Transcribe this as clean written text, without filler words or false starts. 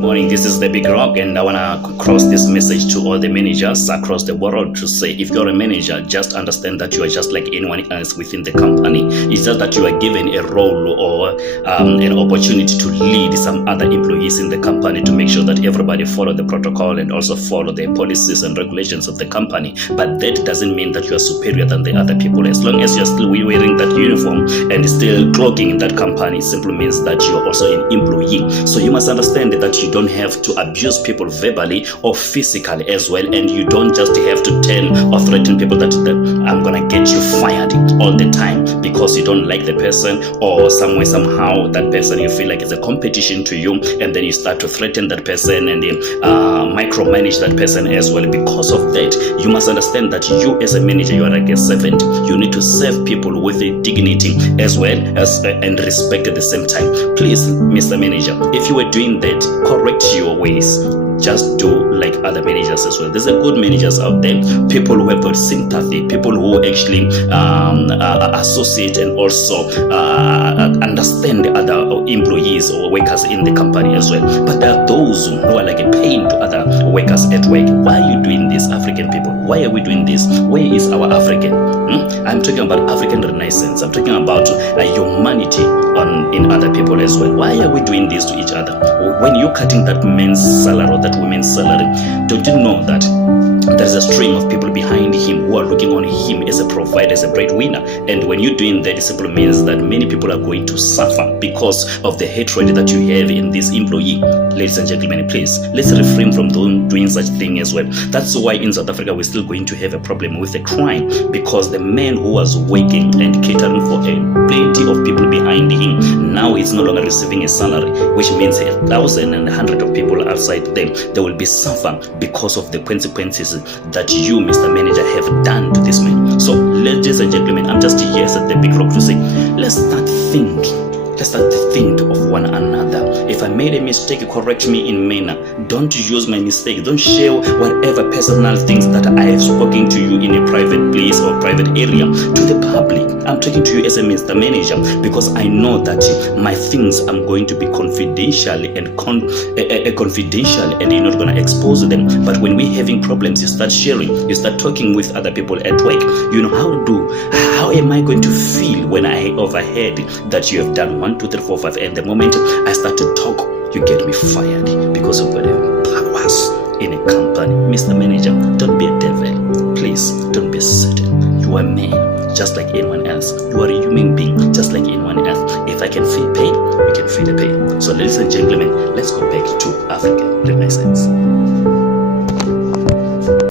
Morning, this is the Big Rock, and I want to cross this message to all the managers across the world to say, if you're a manager, just understand that you are just like anyone else within the company. It's just that you are given a role or an opportunity to lead some other employees in the company to make sure that everybody follow the protocol and also follow the policies and regulations of the company. But that doesn't mean that you are superior than the other people. As long as you're still wearing that uniform and still clocking in that company, it simply means that you're also an employee. So you must understand that you don't have to abuse people verbally or physically as well, and you don't just have to tell or threaten people that I'm gonna get you fired all the time because you don't like the person, or somehow that person you feel like it's a competition to you, and then you start to threaten that person and micromanage that person as well. Because of that, you must understand that you as a manager, you are like a servant. You need to serve people with a dignity as well as and respect at the same time. Please, Mr. Manager, if you were doing that, correct your ways. Just do like other managers as well. There's a good managers out there, people who have got sympathy, people who actually associate and also understand the other employees or workers in the company as well. But there are those who are like a pain to other workers at work. Why are you doing this, African people? Why are we doing this? Where is our African? I'm talking about African Renaissance. I'm talking about humanity in other people as well. Why are we doing this to each other? When you're cutting that man's salary or that woman's salary, don't you know that there's a stream of people behind him who are looking on him as a provider, as a breadwinner? And when you're doing that, it simply means that many people are going to suffer because of the hatred that you have in this employee. Ladies and gentlemen, please, let's refrain from doing such thing as well. That's why in South Africa, we're still going to have a problem with the crime, because the man who was working and catering for plenty of people behind him, now he's no longer receiving a salary, which means 1,000 and 100 of people outside them, they will be suffer because of the consequences that you, Mr. Manager, have done to this man. So, ladies and gentlemen, I'm just here at the Big Rock to say, let's start thinking. Let's start to think of one another. If I made a mistake, correct me in manner. Don't use my mistake. Don't share whatever personal things that I have spoken to you in a private place or private area to the public. I'm talking to you as a Mr. Manager because I know that my things I'm going to be confidential and confidential, and you're not going to expose them. But when we're having problems, you start sharing, you start talking with other people at work. You know, how am I going to feel when I overheard that you have done 1, 2, 3, 4, 5, and the moment I start to talk, you get me fired because of the powers in a company. Mr. Manager, don't be a devil. Please, don't be certain. You are a man, just like anyone else. You are a human being, just like anyone else. If I can feel pain, you can feel the pain. So, ladies and gentlemen, let's go back to African Renaissance.